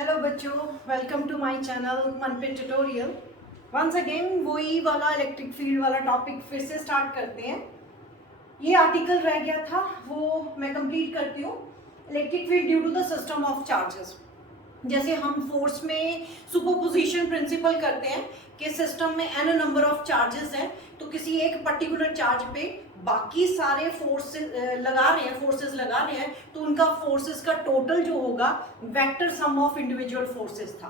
Hello बच्चों, welcome to my channel Manpreet tutorial. Once again वही वाला इलेक्ट्रिक फील्ड वाला टॉपिक फिर से स्टार्ट करते हैं। ये आर्टिकल रह गया था, वो मैं कंप्लीट करती हूँ। Electric field due to the system of charges. जैसे हम फोर्स में सुपरपोजिशन प्रिंसिपल करते हैं कि सिस्टम में एन नंबर ऑफ चार्जेस हैं, तो किसी एक पर्टिकुलर चार्ज पे बाकी सारे फोर्सेस लगा रहे हैं तो उनका फोर्सेस का टोटल जो होगा vector sum of individual forces था।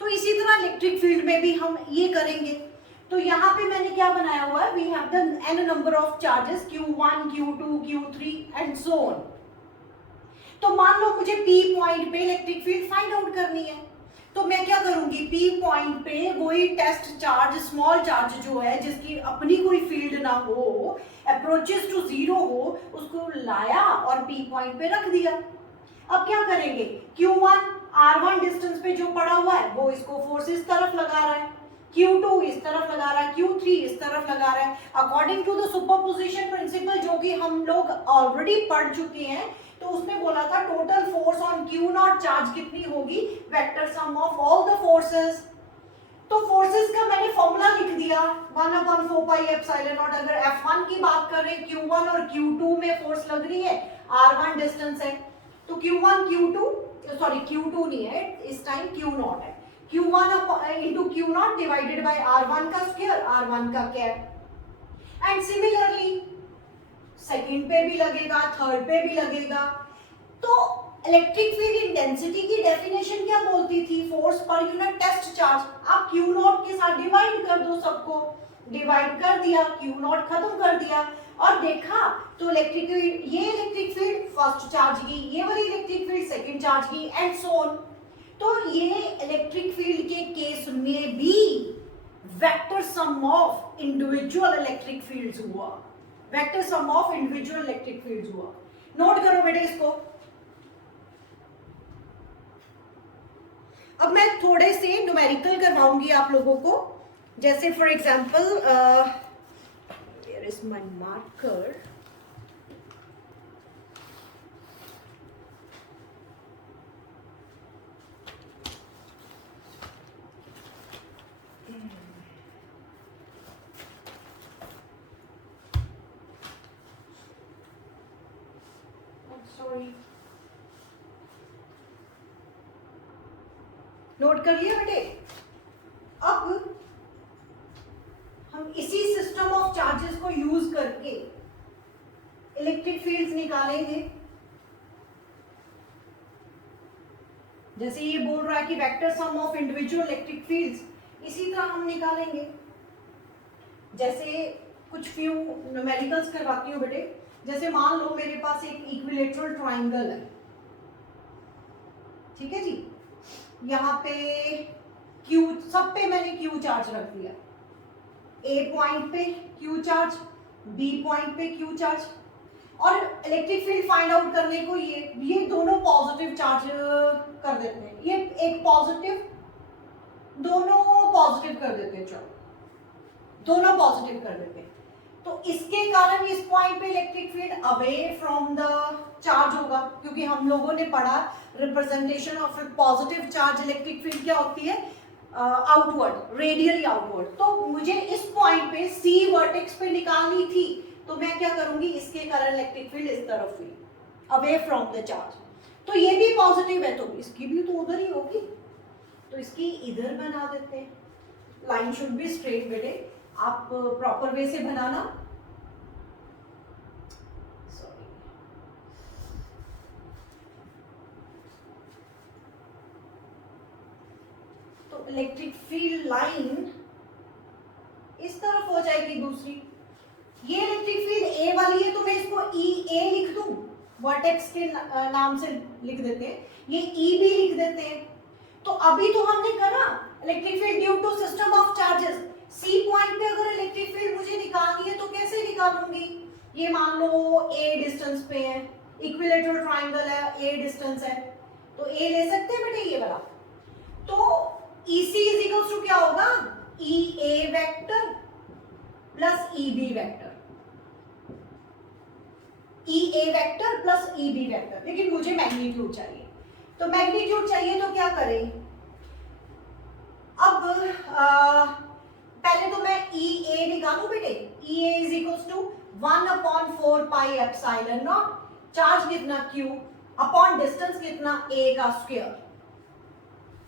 तो इसी तरह इलेक्ट्रिक फील्ड में भी हम ये करेंगे। तो यहाँ पे मैंने क्या बनाया हुआ है, we have the an number of charges Q1, Q2, Q3 and so on. तो मान लो मुझे P पॉइंट पे इलेक्ट्रिक फील्ड फाइंड आउट करनी है, तो मैं क्या करूंगी, P पॉइंट पे वही टेस्ट चार्ज, स्मॉल चार्ज जो है जिसकी अपनी कोई फील्ड ना हो, अप्रोचेस टू जीरो हो, उसको लाया और P पॉइंट पे रख दिया। अब क्या करेंगे, Q1 R1 डिस्टेंस पे जो पड़ा हुआ है वो इसको फोर्स इस तरफ लगा रहा है, Q2 इस तरफ लगा रहा है, Q3 इस तरफ लगा रहा है। According to the superposition principle जो कि हम लोग ऑलरेडी पढ़ चुके हैं, तो उसने बोला था total force on Q not charge कितनी होगी, vector sum of all the forces. तो फोर्सेस का मैंने फॉर्मूला लिख दिया 1/4 पाई एप्सिलॉन नॉट। अगर F1 की बात करें, Q1 और Q2 में फोर्स लग रही है, R1 डिस्टेंस है, तो Q1 Q2 सॉरी Q2 नहीं है इस टाइम, Q नॉट है। Q1 into Q not divided by R1 का स्क्वायर, R1 का कैप। एंड सिमिलरली सेकंड पे भी लगेगा, थर्ड पे भी लगेगा। तो इलेक्ट्रिक फील्ड इंटेंसिटी की डेफिनेशन क्या बोलती थी, force per unit test charge. आप Q नॉट के साथ डिवाइड कर दो, सबको डिवाइड कर दिया, Q नॉट खत्म कर दिया और देखा तो इलेक्ट्रिक फील्ड, ये इलेक्ट्रिक फील्ड फर्स्ट चार्ज की, ये वाली इलेक्ट्रिक फील्ड सेकंड चार्ज की एंड सो ऑन। तो ये इलेक्ट्रिक फील्ड के केस में भी vector sum of individual electric fields हुआ, vector sum of individual electric fields हुआ। नोट करो बेटे इसको। अब मैं थोड़े से न्यूमेरिकल करवाऊंगी आप लोगों को। जैसे for example, where is my marker, sorry, note कर लिया बेटे। अब हम इसी सिस्टम ऑफ चार्जेस को यूज करके इलेक्ट्रिक फील्ड्स निकालेंगे। जैसे ये बोल रहा है कि vector sum of individual electric fields, इसी तरह हम निकालेंगे। जैसे कुछ फ्यू न्यूमेरिकल्स करवाती हूँ बेटे। जैसे मान लो मेरे पास एक इक्विलेटरल ट्राइंगल है, ठीक है जी। यहाँ पे Q, सब पे मैंने Q चार्ज रख दिया। A पॉइंट पे Q चार्ज, B पॉइंट पे Q चार्ज, और इलेक्ट्रिक फील्ड फाइंड आउट करने को ये दोनों पॉजिटिव चार्ज कर देते हैं। ये एक पॉजिटिव, दोनों पॉजिटिव कर देते हैं, चलो दोनों पॉजिटिव कर देते हैं। तो इसके कारण इस पॉइंट पे electric field away from the charge होगा, क्योंकि हम लोगों ने पढ़ा representation of positive charge electric field क्या होती है, आउटवर्ड, रेडियली आउटवर्ड। तो मुझे इस पॉइंट पे C वर्टेक्स पे निकालनी थी, तो मैं क्या करूंगी, इसके कारण इलेक्ट्रिक फील्ड इस तरफ हुई, अवे फ्रॉम द चार्ज। तो ये भी पॉजिटिव है, तो इसकी भी तो उधर ही होगी, तो इसकी इधर बना देते हैं। लाइन शुड बी स्ट्रेट बेटे, आप प्रॉपर वे से बनाना। सॉरी, तो इलेक्ट्रिक फील्ड लाइन इस तरफ हो जाएगी दूसरी। ये इलेक्ट्रिक फील्ड ए वाली है, तो मैं इसको EA लिख दूं, वर्टेक्स के नाम से लिख देते हैं, ये EB लिख देते हैं। तो अभी तो हमने करा electric field due to system of charges. C point पे अगर इलेक्ट्रिक फील्ड मुझे निकालनी है तो कैसे निकालूंगी, ये मान लो A डिस्टेंस पे है, इक्विलेटरल ट्राइंगल है, A डिस्टेंस है, तो A ले सकते हैं बेटे ये वाला। तो EC इज इक्वल्स टू क्या होगा, EA vector plus EB vector, EA vector plus EB vector, लेकिन मुझे मैग्नीट्यूड चाहिए। तो मैग्नीट्यूड चाहिए तो क्या करें, अब पहले तो मैं ई ए निकालू बेटे, E A is equal to 1/4 pi epsilon naught, charge कितना क्यू अपॉन डिस्टेंस कितना ए का स्क्वायर,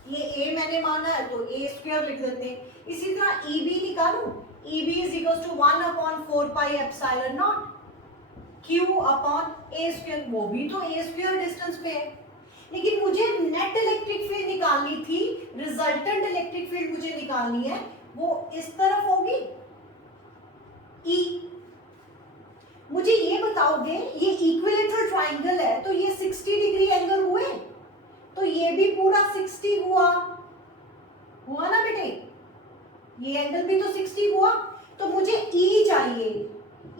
ये ए मैंने माना है तो ए स्क्वायर लिख देते हैं। इसी तरह ई बी निकालू, E B is equal to 1/4 pi epsilon naught Q upon A square, वो भी तो ए स्क्वायर डिस्टेंस पे है, लेकिन मुझे नेट इलेक्ट्रिक फील्ड निकालनी थी, रिजल्टेंट इलेक्ट्रिक फील्ड मुझे निकालनी है, वो इस तरफ होगी ई। मुझे ये बताओगे ये इक्विलेटरल ट्राइंगल है तो ये 60 डिग्री एंगल हुए, तो ये भी पूरा 60 हुआ ना बेटे, ये एंगल भी तो 60 हुआ, तो मुझे ई चाहिए,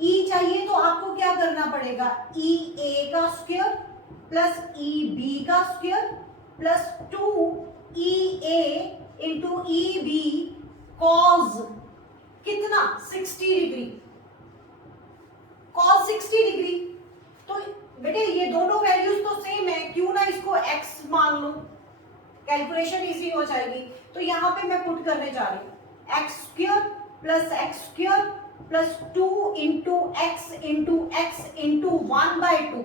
ई चाहिए तो आपको क्या करना पड़ेगा, ई ए का स्क्वायर प्लस ई बी का स्क्वायर प्लस 2 ई ए इंटू ई बी कॉस कितना 60 डिग्री, कॉस 60 डिग्री। तो बेटे ये दोनों वैल्यूज तो सेम है, क्यों ना इसको x मान लूं, कैलकुलेशन इजी हो जाएगी। तो यहाँ पे मैं पुट करने जा रही हूँ x square plus 2 into x into 1/2,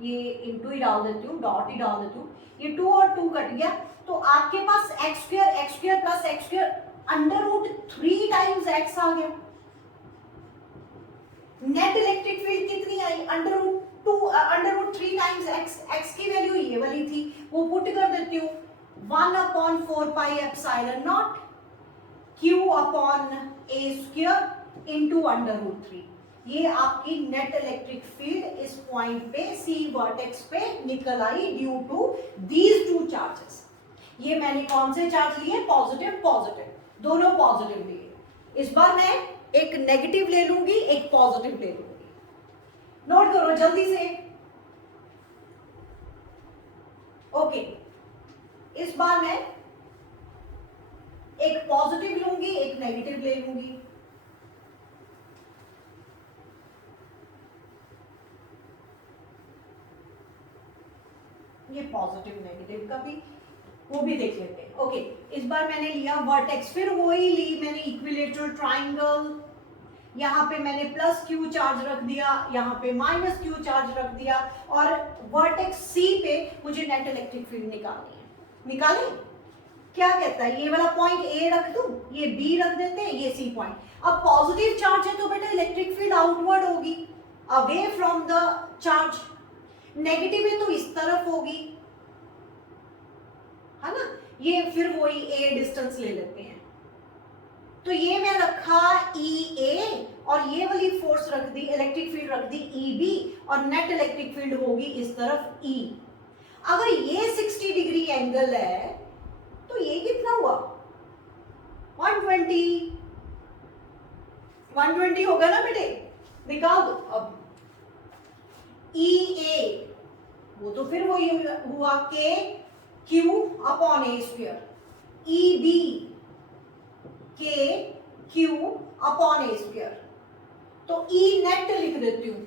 ये इंटू ही डाल देती हूँ, डॉट ही डाल देती हूँ, ये 2 और 2 कट गया, तो आपके पास X square plus X square √3 times X आ गया। नेट इलेक्ट्रिक फील्ड कितनी आई, √3 टाइम्स एक्स, एक्स की वैल्यू ये वाली थी, वो पुट कर देती हूँ 1/4 pi epsilon naught Q upon A square into √3, ये आपकी नेट इलेक्ट्रिक फील्ड इस पॉइंट पे सी वर्टेक्स पे निकल आई ड्यू टू दीज 2 चार्जेस। ये मैंने कौन से चार्ज लिए, पॉजिटिव पॉजिटिव, दोनों पॉजिटिव लिए। इस बार मैं एक नेगेटिव ले लूंगी, एक पॉजिटिव ले लूंगी, नोट करो जल्दी से। ओके, इस बार मैं एक पॉजिटिव लूंगी, एक नेगेटिव ले लूंगी। ये पॉजिटिव नेगेटिव का भी वो भी देख लेते हैं। ओके, इस बार मैंने लिया वर्टेक्स, फिर वही ली मैंने इक्विलेटरल ट्राइंगल, यहाँ पे मैंने प्लस क्यू चार्ज रख दिया, यहाँ पे माइनस क्यू चार्ज रख दिया, और वर्टेक्स सी पे मुझे नेट इलेक्ट्रिक फील्ड निकालनी है। निकाली, क्या कहता है, ये वाला पॉइंट ए रख दूं, ये बी रख देते हैं, ये सी पॉइंट। अब पॉजिटिव चार्ज है तो बेटा इलेक्ट्रिक फील्ड आउटवर्ड होगी, away from the charge. Negative है तो इस तरफ होगी, है ना, ये फिर वही ए डिस्टेंस ले लेते हैं। तो ये मैं रखा ई ए और ये वाली फोर्स रख दी, इलेक्ट्रिक फील्ड रख दी ई बी, और नेट इलेक्ट्रिक फील्ड होगी इस तरफ ई। अगर ये 60 डिग्री एंगल है तो ये कितना हुआ, 120 होगा ना बेटे, निकाल दो। अब ई ए वो तो फिर वही हुआ के Q upon A square, E B के क्यू अपॉन ए स्क्वायर, तो ई नेट लिख देती हूँ,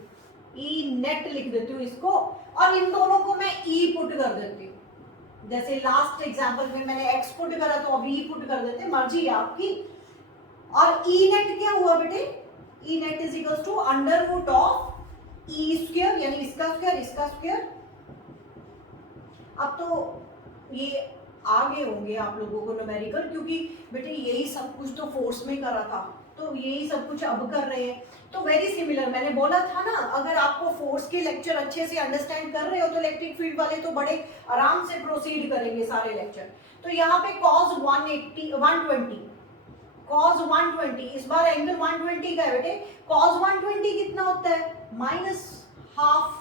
ई नेट लिख देती हूँ इसको, और इन दोनों को मैं ई पुट कर देती हूँ। जैसे लास्ट एग्जांपल में मैंने एक्स पुट करा तो अब ई पुट कर देते, मर्जी है आपकी। और ई नेट क्या हुआ बेटे, E net is equal to under root of E square, यानी इसका स्क्वायर। अब तो ये आगे होंगे आप लोगों को न्यूमेरिकल, क्योंकि बेटे यही सब कुछ तो फोर्स में करा था, तो यही सब कुछ अब कर रहे हैं। तो वेरी सिमिलर, मैंने बोला था ना, अगर आपको फोर्स के लेक्चर अच्छे से अंडरस्टैंड कर रहे हो तो इलेक्ट्रिक फील्ड वाले तो बड़े आराम से प्रोसीड करेंगे सारे लेक्चर। तो यहाँ पे cos 120, इस बार एंगल 120 का है बेटे। cos 120 कितना होता है, -½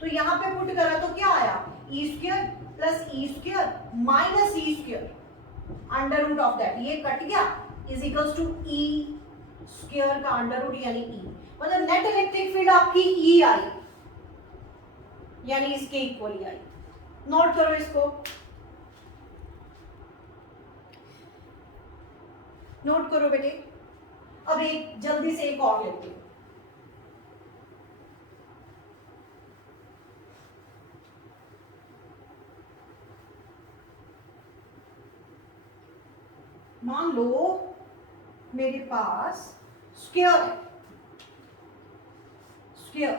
तो यहाँ पे पुट करा तो क्या आया, E square plus E square minus E square, under root of that, ये कट गया, is equals to E square का अंडर रूट यानी ई। मतलब नेट इलेक्ट्रिक फील्ड आपकी ई आई, यानी इसके इक्वली आई। नोट करो इसको, नोट करो बेटे। अब एक जल्दी से एक और लेते हैं। मान लो मेरे पास स्क्वायर है, स्क्वायर,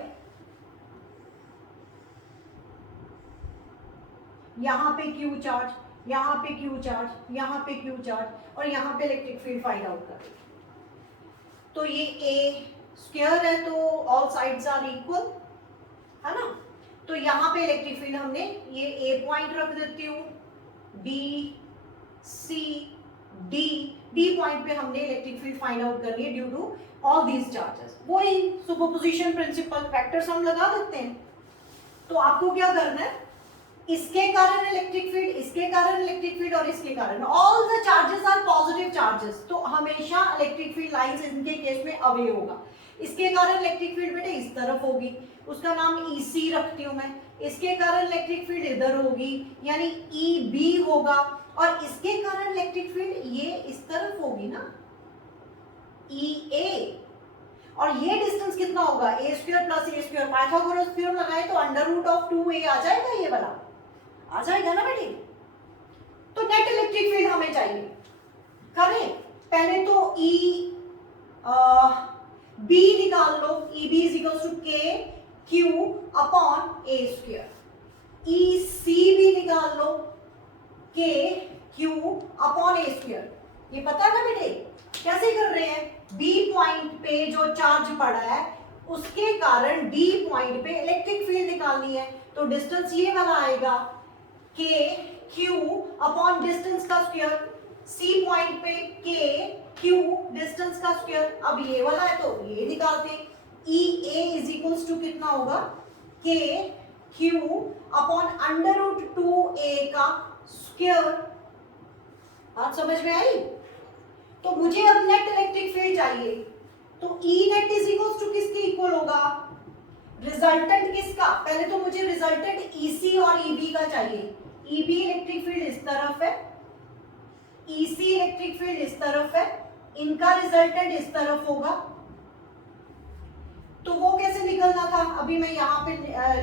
यहां पे क्यू चार्ज, यहां पे क्यू चार्ज, यहां पे क्यू चार्ज और यहां पे इलेक्ट्रिक फील्ड फाइंड आउट कर। तो ये ए स्क्वायर है तो ऑल साइड्स आर इक्वल, है ना। तो यहां पे इलेक्ट्रिक फील्ड हमने ये ए पॉइंट रख देती हूँ, B C D, D point पे हमने इलेक्ट्रिक फील्ड फाइंड आउट करनी है due to all these charges. वही सुपरपोजिशन प्रिंसिपल, फैक्टर्स हम लगा देते हैं। तो आपको क्या करना है, इसके कारण इलेक्ट्रिक फील्ड, इसके कारण इलेक्ट्रिक फील्ड और इसके कारण, all the charges are positive charges, तो हमेशा इलेक्ट्रिक फील्ड लाइंस इनके केस में अवे होगा। इसके कारण इलेक्ट्रिक फील्ड बेटे इस तरफ होगी, उसका नाम EC रखती हूं मैं। इसके कारण इलेक्ट्रिक फील्ड इधर होगी यानी EB होगा, और इसके कारण इलेक्ट्रिक फील्ड ये इस तरफ होगी ना, EA। और ये डिस्टेंस कितना होगा, a square plus a square, Pythagoras theorem लगाए तो अंडर रूट ऑफ 2a आ जाएगा, ये वाला आ जाएगा ना बेटी। तो नेट इलेक्ट्रिक फील्ड हमें चाहिए, करें पहले तो B निकाल लो, EB is equal to K Q upon A square, EC भी निकाल लो, K Q upon A square. ये पता है ना बेटे कैसे कर रहे हैं, B पॉइंट पे जो चार्ज पड़ा है उसके कारण D पॉइंट पे इलेक्ट्रिक फील्ड निकालनी है, तो डिस्टेंस ये वाला आएगा K Q अपॉन डिस्टेंस का स्क्वायर, C पॉइंट पे K Q डिस्टेंस का स्क्वायर। अब ये वाला है तो ये निकालते हैं, EA इज इक्वल्स टू कितना होगा, K Q upon under root 2A का स्क्वायर। बात समझ में आई। तो मुझे अब नेट इलेक्ट्रिक फील्ड चाहिए, तो E net is equals to किसके इक्वल होगा, रिजल्टेंट किसका, पहले तो मुझे रिजल्टेंट EC और EB का चाहिए। EB इलेक्ट्रिक फील्ड इस तरफ है, EC इलेक्ट्रिक फील्ड इस तरफ है, इनका रिजल्टेंट इस तरफ होगा। तो वो कैसे निकलना था, अभी मैं यहाँ पे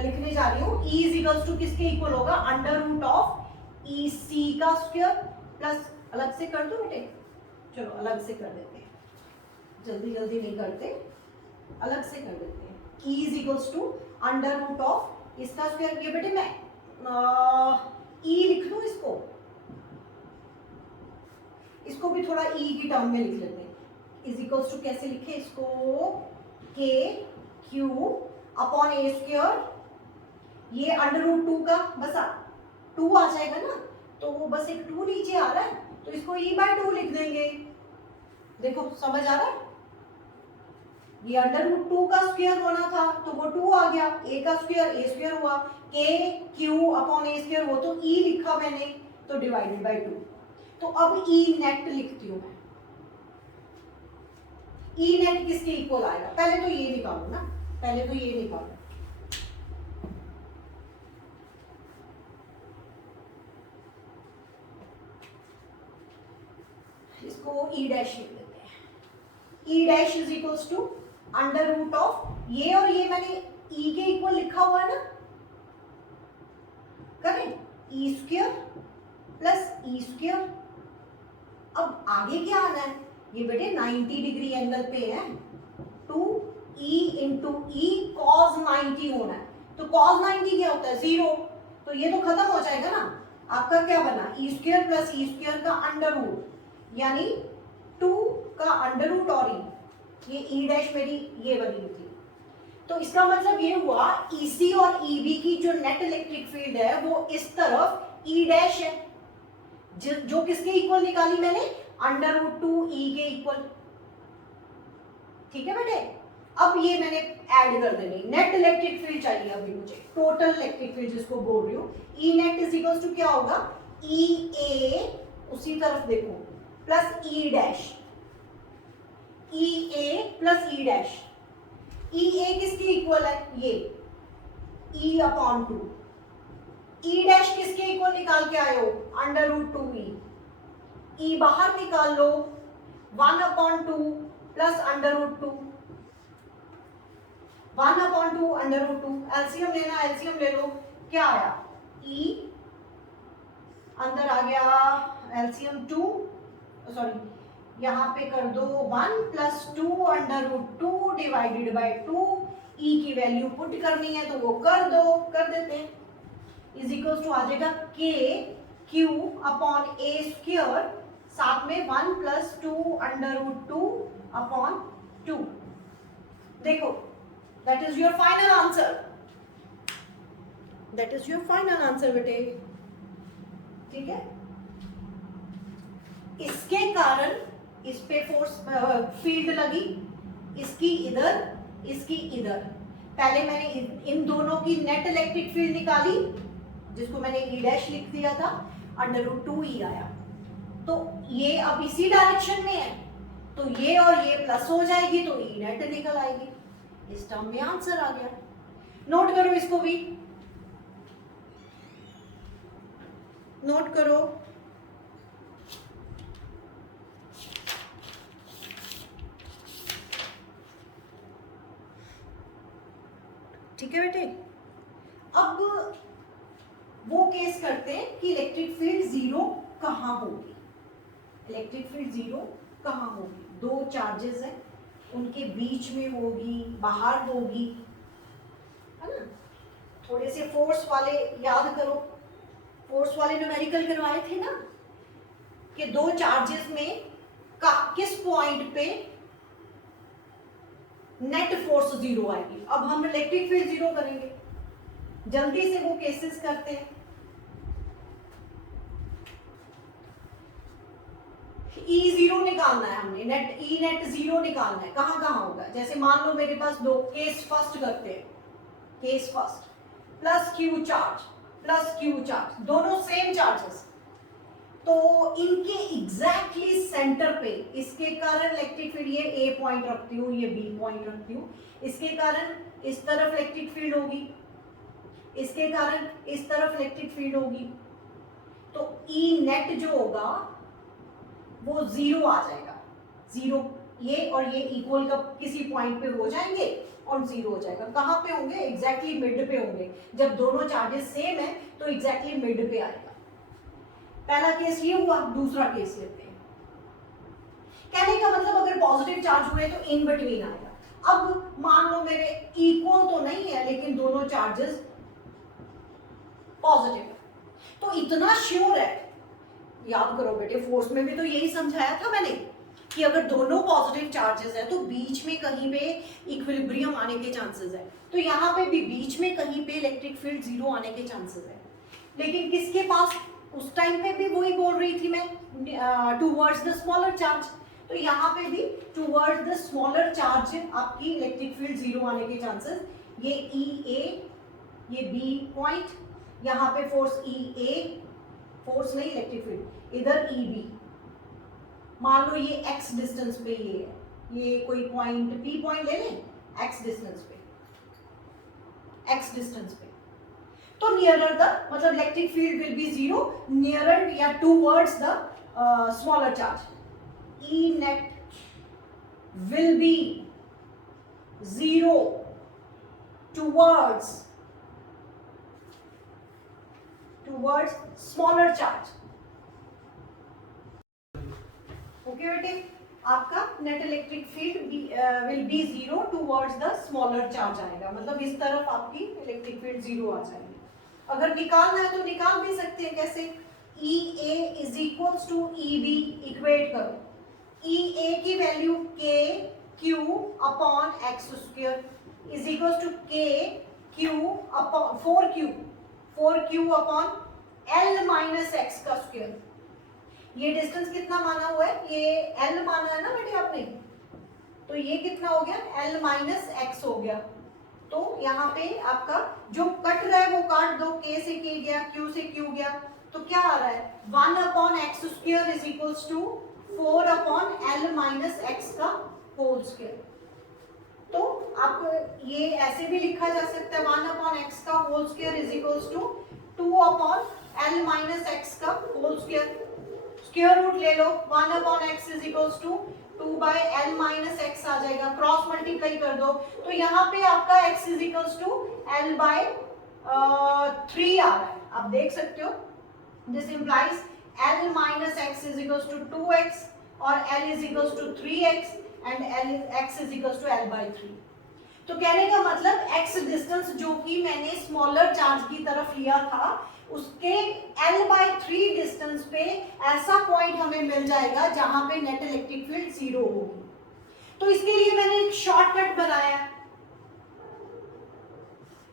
लिखने जा रही हूँ। E इज इक्वल्स टू किसके इक्वल होगा, अंडर रूट ऑफ EC का स्क्वायर प्लस, अलग से कर दो बेटे, चलो अलग से कर देते हैं, जल्दी जल्दी नहीं करते, अलग से कर देते हैं। E is equals to under root of इसका स्क्वायर, ये बेटे मैं E लिख दूं इसको भी थोड़ा E की टर्म में लिख लेते हैं। इज इक्वल्स टू कैसे लिखे इसको, K Q upon A square, ये अंडर रूट 2 का बस 2 आ जाएगा ना, तो वो बस एक 2 नीचे आ रहा है तो इसको E/2 लिख देंगे। देखो समझ आ रहा है, ये अंडर रूट 2 का स्क्वायर होना था तो वो 2 आ गया, A का स्क्वायर A स्क्वायर हुआ, K Q upon A square, वो तो E लिखा मैंने तो डिवाइडेड बाय 2। तो अब E नेट लिखती हूं मैं, E नेट किसके इक्वल आएगा, पहले तो ये निकालो ना, पहले तो ये निकालो, इसको E डैश लिख देते हैं। E dash is equals to under root of, ये और ये मैंने E के इक्वल लिखा हुआ है ना, करें E square plus E square. अब आगे क्या आना है, ये बेटे 90 डिग्री एंगल पे है, 2E इंटू E cos 90 होना है, तो cos 90 क्या होता है 0, तो ये तो खत्म हो जाएगा ना। आपका क्या बना, E square plus E square का अंडर रूट, यानी 2 का अंडर रूट और E, ये E डैश मेरी ये बनी थी। तो इसका मतलब ये हुआ EC और EB की जो नेट इलेक्ट्रिक फील्ड है वो इस तरफ E डैश है, जो किसके इक्वल निकाली मैंने, अंडर रूट 2E के इक्वल। ठीक है बेटे, अब ये मैंने ऐड कर देनी, नेट इलेक्ट्रिक फील्ड चाहिए अभी मुझे, टोटल इलेक्ट्रिक फील्ड जिसको बोल रही हूँ। E net is equal to क्या होगा, EA उसी तरफ देखो plus E dash, EA plus E dash, EA किसके इक्वल है, ये E अपॉन 2, E डैश किसके इक्वल निकाल के आए हो, अंडर रूट 2E, E बाहर निकाल लो 1 upon 2 plus under root 2, 1 upon 2 under root 2, LCM लेना, एलसीएम ले लो, क्या आया E अंदर आ गया, एलसीएम 2 सॉरी यहाँ पे कर दो 1 plus 2 under root 2 divided by 2, E की वैल्यू पुट करनी है तो वो कर देते हैं, इज इक्वल टू आ जाएगा के क्यू अपॉन ए स्क्वायर, साथ में 1 प्लस 2 अंडर रूट 2 अपॉन 2। देखो that is your final answer, that is your final answer बेटे, ठीक है। इसके कारण इस पे फोर्स फील्ड लगी, इसकी इधर, इसकी इधर। पहले मैंने इन दोनों की नेट इलेक्ट्रिक फील्ड निकाली, जिसको मैंने ई डैश लिख दिया था, अंडर रूट 2 ई आया। तो ये अब इसी डायरेक्शन में है, तो ये और ये प्लस हो जाएगी तो ई नेट निकल आएगी। इस टर्म में आंसर आ गया। नोट करो इसको भी, नोट करो। ठीक है बेटे, अब वो केस करते हैं कि इलेक्ट्रिक फील्ड जीरो कहां होगी। इलेक्ट्रिक फील्ड जीरो कहां होगी? दो चार्जेस हैं, उनके बीच में होगी, बाहर होगी, है ना। थोड़े से फोर्स वाले याद करो, फोर्स वाले न्यूमेरिकल करवाए थे ना, कि दो चार्जेस में किस पॉइंट पे नेट फोर्स जीरो आएगी। अब हम इलेक्ट्रिक फील्ड जीरो करेंगे, जल्दी से वो केसेस करते हैं। ई जीरो निकालना है हमने, नेट ई नेट जीरो निकालना है। कहां कहां होगा? जैसे मान लो मेरे पास दो केस फर्स्ट करते हैं, case first plus Q charge plus Q charge, दोनों सेम चार्जेस, तो इनके एग्जैक्टली सेंटर पे, इसके कारण इलेक्ट्रिक फील्ड, ये ए पॉइंट रखती हूँ, ये बी पॉइंट रखती हूँ, इसके कारण इस तरफ इलेक्ट्रिक फील्ड होगी, इसके कारण इस तरफ इलेक्ट्रिक फील्ड होगी। तो ई नेट जो होगा वो जीरो आ जाएगा, जीरो। ये और ये इक्वल का किसी पॉइंट पे हो जाएंगे और जीरो हो जाएगा। कहां पे होंगे? एग्जैक्टली मिड पे होंगे। जब दोनों चार्जेस सेम है तो एग्जैक्टली मिड पे आएगा। पहला केस ये हुआ, दूसरा केस लेते हैं। कहने का मतलब अगर पॉजिटिव चार्ज हुए तो इन बिटवीन आएगा। अब मान लो मेरे इक्वल तो नहीं है, लेकिन दोनों चार्जेस पॉजिटिव है, तो इतना श्योर है, याद करो बेटे, फोर्स में भी तो यही समझाया था मैंने कि अगर दोनों पॉजिटिव चार्जेस है तो बीच में कहीं पे इक्विलिब्रियम आने के चांसेस है। तो यहाँ पे भी बीच में कहीं पे इलेक्ट्रिक फील्ड जीरो आने के चांसेस है। लेकिन किसके पास? उस टाइम पे भी वही बोल रही थी मैं, टूवर्ड्स द स्मॉलर चार्ज। तो यहाँ पे भी टूवर्ड्स द स्मॉलर चार्ज आपकी इलेक्ट्रिक फील्ड जीरो आने के चांसेस। ये ई ए, ये बी पॉइंट, यहाँ पे फोर्स ई ए, फोर्स नहीं इलेक्ट्रिक फील्ड, इधर ई बी। मान लो ये एक्स डिस्टेंस पे ये है, ये कोई पॉइंट पी पॉइंट ले लें, एक्स डिस्टेंस पे, एक्स डिस्टेंस पे। तो नियरर द, मतलब electric field will be zero nearer या towards the smaller charge. E net will be zero towards smaller charge. Okay बेटे, आपका net electric field will be zero towards the smaller charge आएगा, मतलब इस तरफ आपकी electric field zero आ जाएगी। अगर निकालना है तो निकाल भी सकते हैं। कैसे? E A is equals to E B, equate करो। ई ए की value K Q upon X square is equals to K Q upon 4 Q upon L minus X का स्क्वायर। ये डिस्टेंस कितना माना हुआ है? ये एल माना है ना बेटे आपने, तो ये कितना हो गया? एल माइनस एक्स हो गया। तो यहाँ पे आपका जो कट रहा है वो काट दो, के से के गया, क्यू से क्यू गया, तो क्या आ रहा है? 1 upon X square is equals to 4 upon L minus X का होल स्क्वायर। तो आप ये ऐसे भी लिखा जा सकता है, 1 अपॉन एक्स का whole square is equals to 2 upon L minus X का होल स्क्वायर। स्क्वायर रूट ले लो, 1 upon X is equals to 2 by L minus X आ जाएगा, क्रॉस मल्टीप्लाई कर दो, तो यहाँ पे आपका x is equals to L by 3 आ रहा है। आप देख सकते हो, this implies L minus X is equals to 2x और l is equals to 3x and x is equals to l/3। तो कहने का मतलब x डिस्टेंस जो कि मैंने स्मॉलर चार्ज की तरफ लिया था उसके l/3 डिस्टेंस पे ऐसा पॉइंट हमें मिल जाएगा जहां पे नेट इलेक्ट्रिक फील्ड 0 होगी। तो इसके लिए मैंने एक शॉर्टकट बनाया।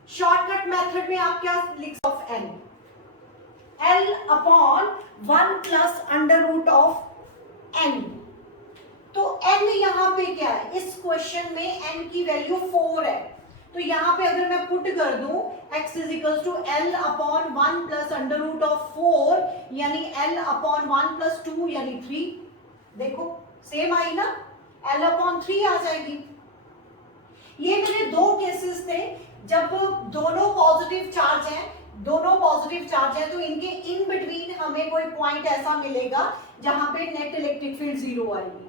शॉर्टकट मेथड में आप क्या लिख of n l upon 1 plus under root of n। तो n यहाँ पे क्या है, इस क्वेश्चन में n की वैल्यू 4 है। तो यहाँ पे अगर मैं पुट कर दूं x is equals to l upon 1 plus under root of 4 यानी l अपॉन 1 प्लस 2 यानी 3। देखो सेम आई ना, l अपॉन 3 आ जाएगी। ये मेरे दो केसेस थे जब दोनों पॉजिटिव चार्ज हैं, तो इनके इन बिटवीन हमें कोई पॉइंट ऐसा मिलेगा जहां पे नेट इलेक्ट्रिक फील्ड 0 आएगी।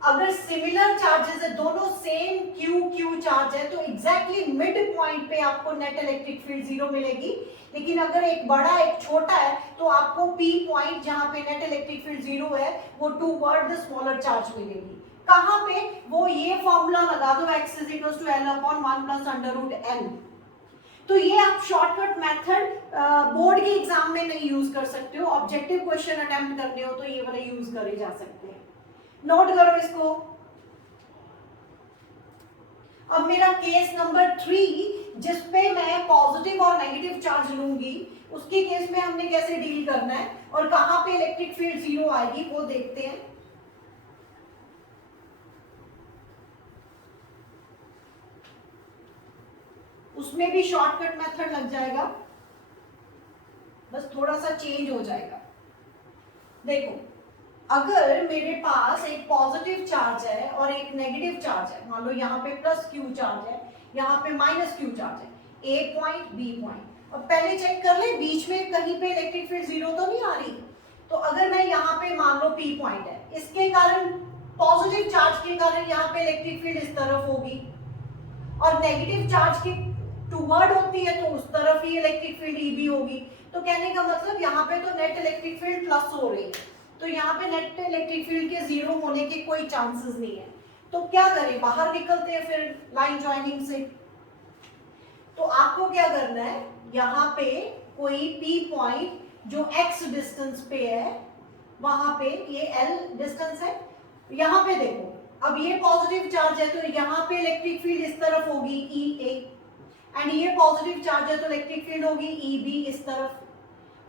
अगर सिमिलर चार्जेस है, दोनों सेम क्यू चार्ज है, तो एग्जैक्टली मिड पॉइंट पे आपको नेट इलेक्ट्रिक फील्ड 0 मिलेगी। लेकिन अगर एक बड़ा एक छोटा है तो आपको पी पॉइंट जहां पे नेट इलेक्ट्रिक फील्ड 0 है वो टूवर्ड द स्मॉलर चार्ज मिलेगी। कहां पे, वो ये फॉर्मूला लगा दो x is equal to l upon 1 plus under root n। तो ये आप शॉर्टकट मेथड बोर्ड के एग्जाम में नहीं यूज कर सकते हो, ऑब्जेक्टिव क्वेश्चन अटेम्प्ट करने हो तो ये वाले यूज करे जा सकते हैं। नोट करो इसको। अब मेरा केस नंबर 3 जिसपे मैं पॉजिटिव और नेगेटिव चार्ज लूंगी, उसके केस में हमने कैसे डील करना है और कहां पे इलेक्ट्रिक फील्ड 0 आएगी वो देखते हैं। उसमें भी शॉर्टकट मेथड लग जाएगा, बस थोड़ा सा चेंज हो जाएगा। देखो, अगर मेरे पास एक पॉजिटिव चार्ज है और एक नेगेटिव चार्ज है, मान लो यहाँ पे प्लस क्यू चार्ज है, यहाँ पे माइनस क्यू चार्ज है, ए पॉइंट बी पॉइंट। अब पहले चेक कर ले बीच में कहीं पे इलेक्ट्रिक फील्ड 0 तो नहीं आ रही। तो अगर मैं यहाँ पे मान लो पी पॉइंट है, इसके कारण पॉजिटिव चार्ज के कारण यहाँ पे इलेक्ट्रिक फील्ड इस तरफ होगी और नेगेटिव चार्ज की टूवर्ड होती है तो उस तरफ ही इलेक्ट्रिक फील्ड ई बी होगी। तो कहने का मतलब यहाँ पे तो नेट इलेक्ट्रिक फील्ड प्लस हो रही है, तो यहाँ पे नेट इलेक्ट्रिक फील्ड के 0 होने के कोई चांसेस नहीं है। तो क्या करें, बाहर निकलते हैं फिर लाइन ज्वाइनिंग से। तो आपको क्या करना है, यहाँ पे कोई P पॉइंट जो x डिस्टेंस पे है, वहां पे ये L डिस्टेंस है। यहाँ पे देखो, अब ये पॉजिटिव चार्ज है तो यहाँ पे इलेक्ट्रिक फील्ड इस तरफ होगी EA, एंड ये पॉजिटिव चार्ज है तो इलेक्ट्रिक फील्ड होगी EB इस तरफ।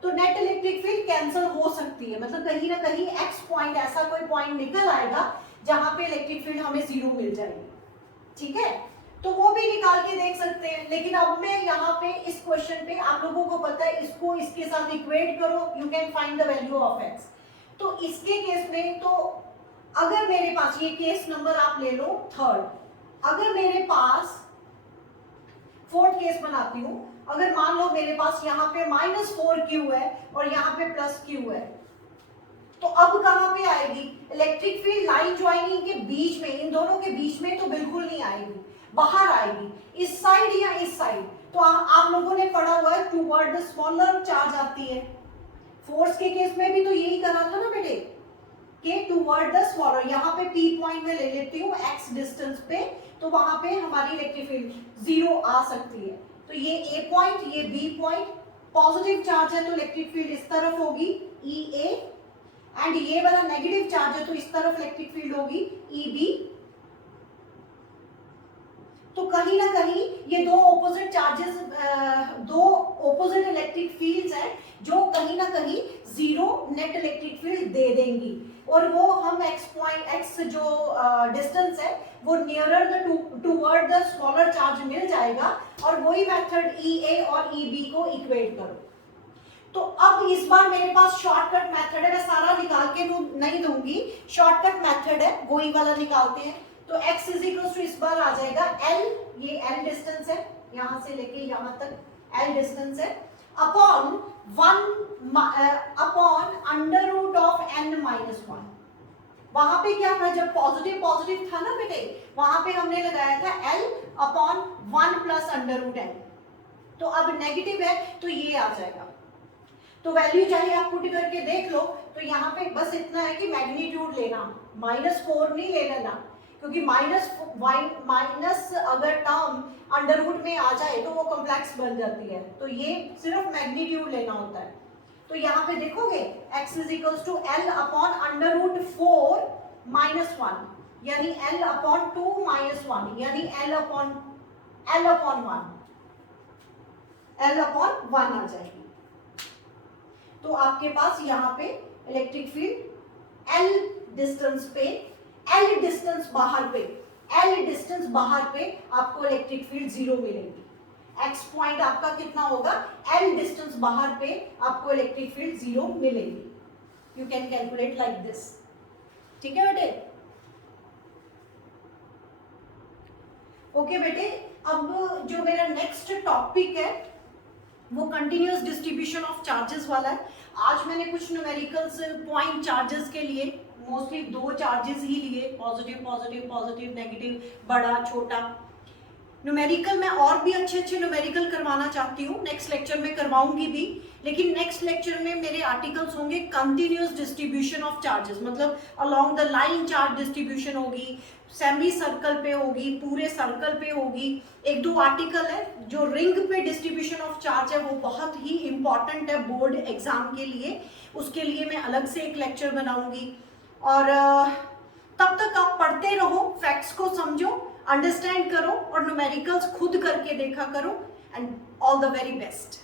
तो नेट इलेक्ट्रिक फील्ड कैंसिल हो सकती है, मतलब कहीं ना कहीं x पॉइंट ऐसा कोई पॉइंट निकल आएगा जहां पे इलेक्ट्रिक फील्ड हमें 0 मिल जाएगी। ठीक है, तो वो भी निकाल के देख सकते हैं। लेकिन अब मैं यहाँ पे इस क्वेश्चन पे, आप लोगों को पता है, इसको इसके साथ इक्वेट करो, you can find the value of x। तो इसके केस में, तो अगर मेरे पास, ये केस नंबर आप ले लो 3rd, अगर मेरे पास 4th केस बनाती हूँ, अगर मान लो मेरे पास यहाँ पे -4q है और यहाँ पे +q है, तो अब कहाँ पे आएगी इलेक्ट्रिक फील्ड? लाइन ज्वाइनिंग के बीच में, इन दोनों के बीच में तो बिल्कुल नहीं आएगी, बाहर आएगी, इस साइड या इस साइड। तो आप लोगों ने पढ़ा हुआ है टूवर्ड द स्मॉलर चार्ज आती है। फोर्स के केस में भी तो यही करा था ना बेटे, के टूवर्ड द स्मॉलर। यहाँ पे P पॉइंट में ले लेती हूँ x डिस्टेंस पे, तो वहां पे हमारी इलेक्ट्रिक फील्ड 0 आ सकती है। तो ये A पॉइंट, ये B पॉइंट, पॉजिटिव चार्ज है तो इलेक्ट्रिक फील्ड इस तरफ होगी EA, एंड ये वाला नेगेटिव चार्ज है तो इस तरफ इलेक्ट्रिक फील्ड होगी EB। तो कहीं ना कहीं ये दो ऑपोजिट चार्जेस, दो ऑपोजिट इलेक्ट्रिक फील्ड्स हैं जो कहीं ना कहीं 0 नेट इलेक्ट्रिक फील्ड दे देंगी, और वो हम x जो डिस्टेंस है वो nearer the toward the smaller charge मिल जाएगा, और वही मेथड EA और EB को इक्वेट करो। तो अब इस बार मेरे पास शॉर्टकट मेथड है, मैं सारा निकाल के नहीं दूंगी, शॉर्टकट मेथड है वही वाला निकालते हैं। तो x इज इक्वल टू इस बार आ जाएगा L, ये L डिस्टेंस है, यहां से लेके यहां तक L डिस्टेंस है, upon under root of n-1। वहां पे क्या था, जब पॉजिटिव पॉजिटिव था ना बेटे, वहां पे हमने लगाया था L upon 1 plus under root n। तो अब नेगेटिव है तो ये आ जाएगा। तो वैल्यू चाहे आप पुट करके देख लो, तो यहाँ पे बस इतना है कि मैग्नीट्यूड लेना, -4 नहीं ले लेना, क्योंकि माइनस अगर टर्म अंडर रूट में आ जाए तो वो कॉम्प्लेक्स बन जाती है, तो ये सिर्फ मैग्नीट्यूड लेना होता है। तो यहाँ पे देखोगे x is equals to L upon under root 4 -1, यानी L अपॉन 2 -1, यानी L अपॉन 1 आ जाएगी। तो आपके पास यहाँ पे इलेक्ट्रिक फील्ड L डिस्टेंस बाहर पे आपको इलेक्ट्रिक फील्ड 0 मिलेगी। x पॉइंट आपका कितना होगा, L डिस्टेंस बाहर पे आपको इलेक्ट्रिक फील्ड 0 मिलेगी। You can calculate like this. ठीक है बेटे? ओके बेटे, अब जो मेरा नेक्स्ट टॉपिक है वो कंटिन्यूअस डिस्ट्रीब्यूशन ऑफ चार्जेस वाला है। आज मैंने कुछ न्यूमेरिकल्स पॉइंट चार्जेस के लिए मोस्टली 2 चार्जेस ही लिए, पॉजिटिव पॉजिटिव पॉजिटिव नेगेटिव, बड़ा छोटा। न्यूमेरिकल मैं और भी अच्छे अच्छे न्यूमेरिकल करवाना चाहती हूँ, नेक्स्ट लेक्चर में करवाऊंगी भी, लेकिन नेक्स्ट लेक्चर में मेरे आर्टिकल्स होंगे कंटिन्यूअस डिस्ट्रीब्यूशन ऑफ चार्जेस, मतलब along the line charge distribution होगी, सेमी सर्कल पे होगी, पूरे सर्कल पे होगी। 1-2 आर्टिकल है जो रिंग पे डिस्ट्रीब्यूशन ऑफ चार्ज है, वो बहुत ही इंपॉर्टेंट है बोर्ड एग्जाम के लिए, उसके लिए मैं अलग से एक लेक्चर बनाऊंगी। और तब तक आप पढ़ते रहो, फैक्ट्स को समझो, अंडरस्टैंड करो और न्यूमेरिकल्स खुद करके देखा करो। And all the very best.